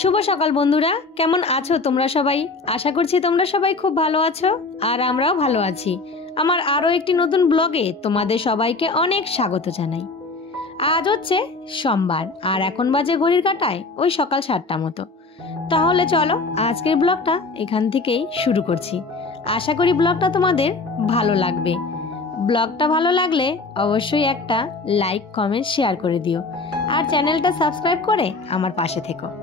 শুভ সকাল বন্ধুরা। কেমন আছো তোমরা সবাই? আশা করছি তোমরা সবাই খুব ভালো আছো আর আমরাও ভালো আছি। আমার আরও একটি নতুন ব্লগে তোমাদের সবাইকে অনেক স্বাগত জানাই। আজ হচ্ছে সোমবার আর এখন বাজে ঘড়ির কাটায় ওই সকাল সাতটা মতো। তাহলে চলো আজকের ব্লগটা এখান থেকেই শুরু করছি। আশা করি ব্লগটা তোমাদের ভালো লাগবে। ব্লগটা ভালো লাগলে অবশ্যই একটা লাইক, কমেন্ট, শেয়ার করে দিও। আর চ্যানেলটা সাবস্ক্রাইব করে আমার পাশে থেকো।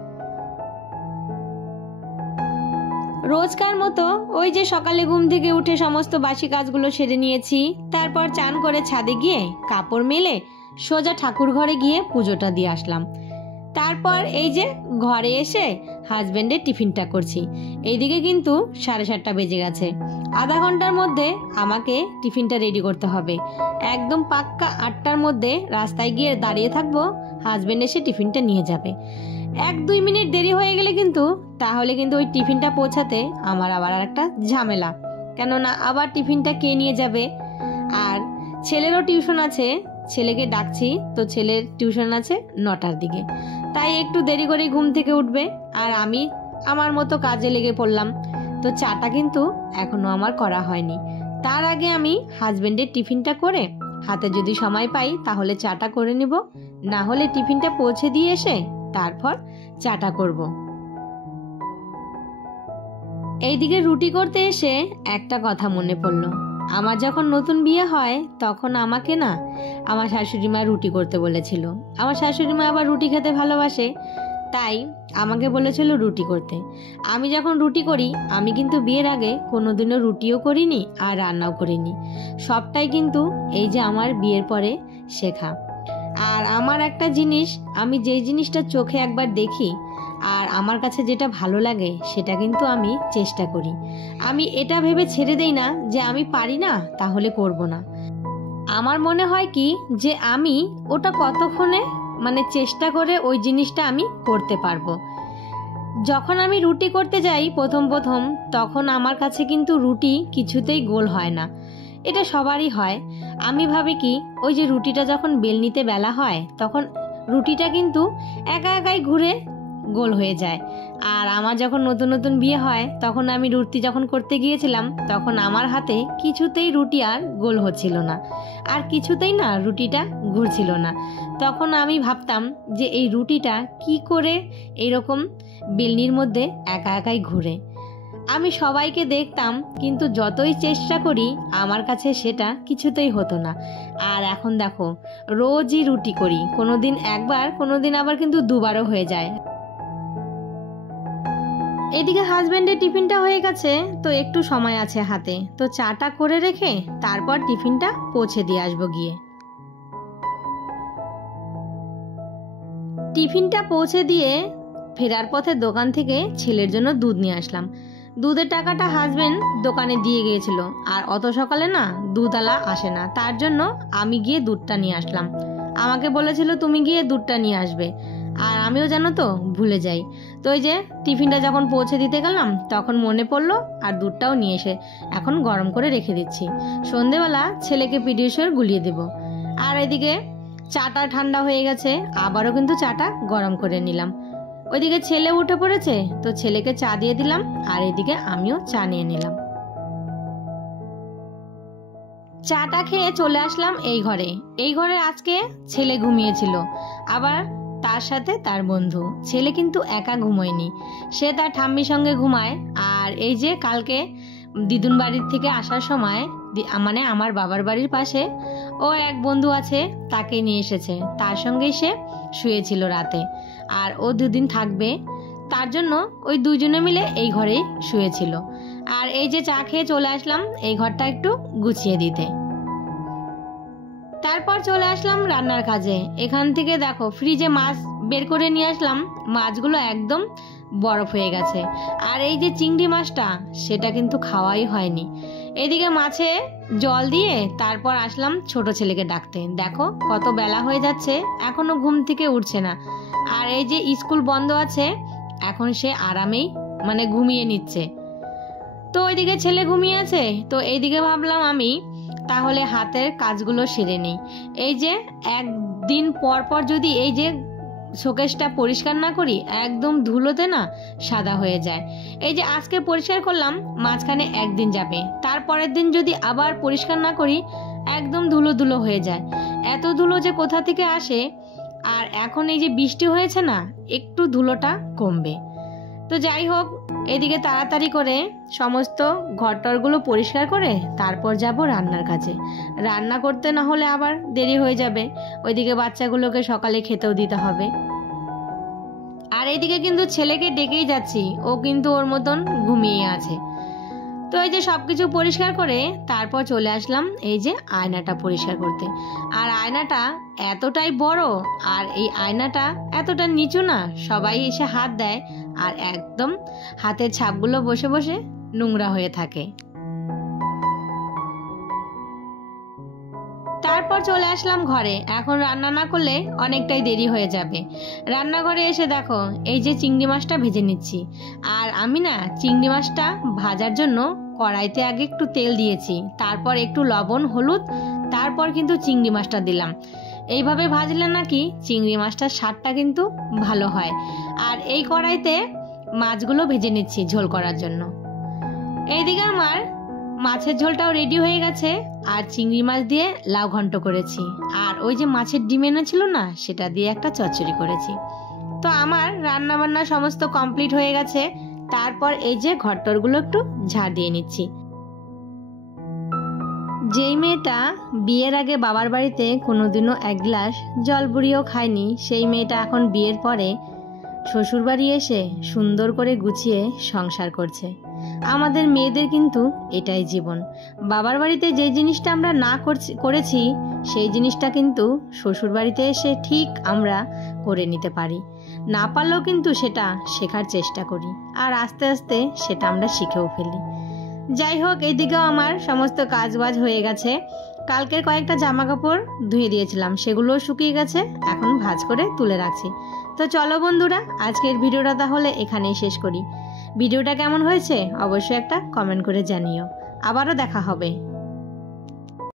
রোজকার মতো ওই যে সকালে ঘুম থেকে উঠে সমস্ত বাসি কাজগুলো সেরে নিয়েছি, তারপর চান করে ছাদে গিয়ে কাপড় মেলে সোজা ঠাকুর ঘরে গিয়ে পুজোটা দিয়ে আসলাম। তারপর এই যে ঘরে এসে হাজবেন্ডের টিফিনটা করছি। এইদিকে কিন্তু সাড়ে সাতটা বেজে গেছে। আধা ঘণ্টার মধ্যে আমাকে টিফিনটা রেডি করতে হবে। একদম পাক্কা আটটার মধ্যে রাস্তায় গিয়ে দাঁড়িয়ে থাকব হাজবেন্ড এসে টিফিনটা নিয়ে যাবে। এক দুই মিনিট দেরি হয়ে গেলে কিন্তু তাহলে কিন্তু ওই টিফিনটা পৌঁছাতে আমার আবার আর একটা ঝামেলা। কেননা আবার টিফিনটা কে নিয়ে যাবে? আর ছেলেরও টিউশন আছে, ছেলেকে ডাকছি, তো ছেলের টিউশন আছে নটার দিকে। তাই একটু দেরি করে ঘুম থেকে উঠবে, আর আমি আমার মতো কাজে লেগে পড়লাম। তো চাটা কিন্তু এখনও আমার করা হয়নি। তার আগে আমি হাজবেন্ডের টিফিনটা করে হাতে যদি সময় পাই তাহলে চাটা করে নিব। না হলে টিফিনটা পৌঁছে দিয়ে এসে তারপর চাটা করব। এইদিকে রুটি করতে এসে একটা কথা মনে পড়ল। আমার যখন নতুন বিয়ে হয়, তখন আমাকে না আমার শাশুড়ি মা রুটি করতে বলেছিল। আমার শাশুড়ি মা আবার রুটি খেতে ভালোবাসে, তাই আমাকে বলেছিল রুটি করতে। আমি যখন রুটি করি, আমি কিন্তু বিয়ের আগে কোনোদিনও রুটিও করিনি আর রান্নাও করিনি। সবটাই কিন্তু এই যে আমার বিয়ের পরে শেখা। আর আমার একটা জিনিস, আমি যেই জিনিসটা চোখে একবার দেখি, আর আমার কাছে যেটা ভালো লাগে, সেটা কিন্তু আমি চেষ্টা করি। আমি এটা ভেবে ছেড়ে দেই না যে আমি পারি না, তাহলে করব না। আমার মনে হয় কি যে আমি ওটা কতক্ষণে মানে চেষ্টা করে ওই জিনিসটা আমি করতে পারব। যখন আমি রুটি করতে যাই প্রথম প্রথম, তখন আমার কাছে কিন্তু রুটি কিছুতেই গোল হয় না। এটা সবারই হয়। আমি ভাবি কি, ওই যে রুটিটা যখন বেলনিতে বেলা হয়, তখন রুটিটা কিন্তু একা একাই ঘুরে গোল হয়ে যায়। আর আমার যখন নতুন নতুন বিয়ে হয়, তখন আমি রুটি যখন করতে গিয়েছিলাম, তখন আমার হাতে কিছুতেই রুটি আর গোল হচ্ছিল না। আর কিছুতেই না, রুটিটা ঘুরছিল না। তখন আমি ভাবতাম যে এই রুটিটা কি করে এরকম বেলনির মধ্যে একা একাই ঘুরে। আমি সবাইকে দেখতাম, কিন্তু যতই চেষ্টা করি, আমার কাছে সেটা কিছুতেই হতো না। আর এখন দেখো, রোজই রুটি করি। কোনো দিন একবার কোনো দিন আবার কিন্তু দুবারও হয়ে যায়। এদিকে হাজব্যান্ডের টিফিনটা হয়ে গেছে, তো একটু সময় আছে হাতে। তো চাটা করে রেখে তারপর টিফিনটা পৌঁছে দিয়ে আসব গিয়ে। টিফিনটা পৌঁছে দিয়ে ফেরার পথে দোকান থেকে ছেলের জন্য দুধ নিয়ে আসলাম। দুধের টাকাটা হাজবেন্ড দোকানে দিয়ে গিয়েছিল। আর অত সকালে না দুধওয়ালা আসে না। তার জন্য আমি গিয়ে দুধটা নিয়ে আসলাম। আমাকে বলেছিল, তুমি গিয়ে দুধটা নিয়ে আসবে। আর আমিও জানো তো, ভুলে যাই। তো ওই যে টিফিনটা যখন পৌঁছে দিতে গেলাম, তখন মনে পড়ল আর দুধটাও নিয়ে এসে এখন গরম করে রেখে দিচ্ছি। সন্ধেবেলা ছেলেকে পিডিউশর গুলিয়ে দেব। আর এদিকে চাটা ঠান্ডা হয়ে গেছে, আবারও কিন্তু চাটা গরম করে নিলাম। ওইদিকে ছেলে উঠে পড়েছে, তো ছেলেকে চা দিয়ে দিলাম, আর এদিকে আমিও চা নিয়ে নিলাম। চাটা খেয়ে চলে আসলাম এই ঘরে। এই ঘরে আজকে ছেলে ঘুমিয়েছিল, আবার তার সাথে তার বন্ধু। ছেলে কিন্তু একা ঘুমোয়নি, সে তার ঠাম্মির সঙ্গে ঘুমায়, আর এই যে কালকে দিদুন বাড়ির থেকে আসার সময় মানে আমার বাবার বাড়ির পাশে ও এক বন্ধু আছে, তাকে নিয়ে এসেছে। তার সঙ্গেই সে শুয়েছিল রাতে। আর ও দুদিন থাকবে। তার জন্য ওই দুজনে মিলে এই ঘরেই শুয়েছিল। আর এই যে চা খেয়ে চলে আসলাম, এই ঘরটা একটু গুছিয়ে দিতে। তারপর চলে আসলাম রান্নার কাজে। এখান থেকে দেখো ফ্রিজে মাছ বের করে নিয়ে আসলাম। মাছগুলো একদম বরফ হয়ে গেছে। আর এই যে চিংড়ি মাছটা, সেটা কিন্তু খাওয়াই হয়নি। এদিকে মাছে জল দিয়ে তারপর আসলাম ছোট ছেলেকে ডাকতে। দেখো কত বেলা হয়ে যাচ্ছে, এখনও ঘুম থেকে উঠছে না। আর এই যে স্কুল বন্ধ আছে, এখন সে আরামেই মানে ঘুমিয়ে নিচ্ছে। তো ওইদিকে ছেলে ঘুমিয়ে আছে, তো এইদিকে ভাবলাম আমি, তাহলে হাতের কাজগুলো সেরে নিই। এই যে একদিন পর পর যদি এই যে শোকেসটা পরিষ্কার না করি, একদম ধুলোতে না সাদা হয়ে যায়। এই যে আজকে পরিষ্কার করলাম, মাঝখানে একদিন যাবে। তারপরের দিন যদি আবার পরিষ্কার না করি, একদম ধুলো ধুলো হয়ে যায়। এত ধুলো যে কোথা থেকে আসে? আর এখন এই যে বৃষ্টি হয়েছে না, একটু ধুলোটা কমবে। তো যাই হোক, এদিকে তাড়াতাড়ি করে সমস্ত ঘরটরগুলো পরিষ্কার করে তারপর যাব রান্নার কাছে রান্না করতে না হলে আবার দেরি হয়ে যাবে। ওইদিকে বাচ্চাগুলোকে সকালে খেতেও দিতে হবে। আর এদিকে কিন্তু ছেলেকে ডেকেই যাচ্ছি। ও কিন্তু ওর মতন ঘুমিয়ে আছে। তো এই যে সব কিছু পরিষ্কার করে তারপর চলে আসলাম এই যে আয়নাটা পরিষ্কার করতে। আর আয়নাটা এতটাই বড় আর এই আয়নাটা এতটা নিচু না, সবাই এসে হাত দেয় আর একদম হাতের ছাপগুলো বসে বসে নোংরা হয়ে থাকে। তারপর চলে আসলাম ঘরে। এখন রান্না না করলে অনেকটাই দেরি হয়ে যাবে। রান্নাঘরে এসে দেখো, এই যে চিংড়ি মাছটা ভেজে নিচ্ছি। আর আমি না চিংড়ি মাছটা ভাজার জন্য কড়াইতে আগে একটু তেল দিয়েছি, তারপর একটু লবণ, হলুদ, তারপর কিন্তু চিংড়ি মাছটা দিলাম। এইভাবে ভাজলে নাকি চিংড়ি মাছটার স্বাদটা কিন্তু ভালো হয়। আর এই কড়াইতে মাছগুলো ভেজে নিচ্ছি ঝোল করার জন্য। এইদিকে আমার মাছের ঝোলটাও রেডি হয়ে গেছে, আর চিংড়ি মাছ দিয়ে লাউ ঘন্ট করেছি। আর ওই যে মাছের ডিম ছিল না, সেটা দিয়ে একটা চচ্চড়ি করেছি। তো আমার রান্না বান্না সমস্ত কমপ্লিট হয়ে গেছে, তারপর এই যে ঘরটরগুলো একটু ঝাড় দিয়ে নিচ্ছি। যেই মেয়েটা বিয়ের আগে বাবার বাড়িতে কোনোদিনও এক গ্লাস জল বুড়িও খায়নি, সেই মেয়েটা এখন বিয়ের পরে শ্বশুরবাড়ি এসে সুন্দর করে গুছিয়ে সংসার করছে। আমাদের মেয়েদের কিন্তু এটাই জীবন। বাবার বাড়িতে যে জিনিসটা আমরা না করছি সেই জিনিসটা কিন্তু শ্বশুর বাড়িতে এসে ঠিক আমরা করে নিতে পারি। না পারলেও কিন্তু সেটা শেখার চেষ্টা করি আর আস্তে আস্তে সেটা আমরা শিখেও ফেলি। যাই হোক এইদিকেও আমার সমস্ত কাজ বাজ হয়ে গেছে। কালকের কয়েকটা জামা কাপড় ধুয়ে দিয়েছিলাম, সেগুলোও শুকিয়ে গেছে, এখন ভাজ করে তুলে রাখছি। তো চলো বন্ধুরা, আজকের ভিডিওটা তাহলে এখানেই শেষ করি। ভিডিওটা কেমন হয়েছে অবশ্যই একটা কমেন্ট করে জানিও। আবারও দেখা হবে।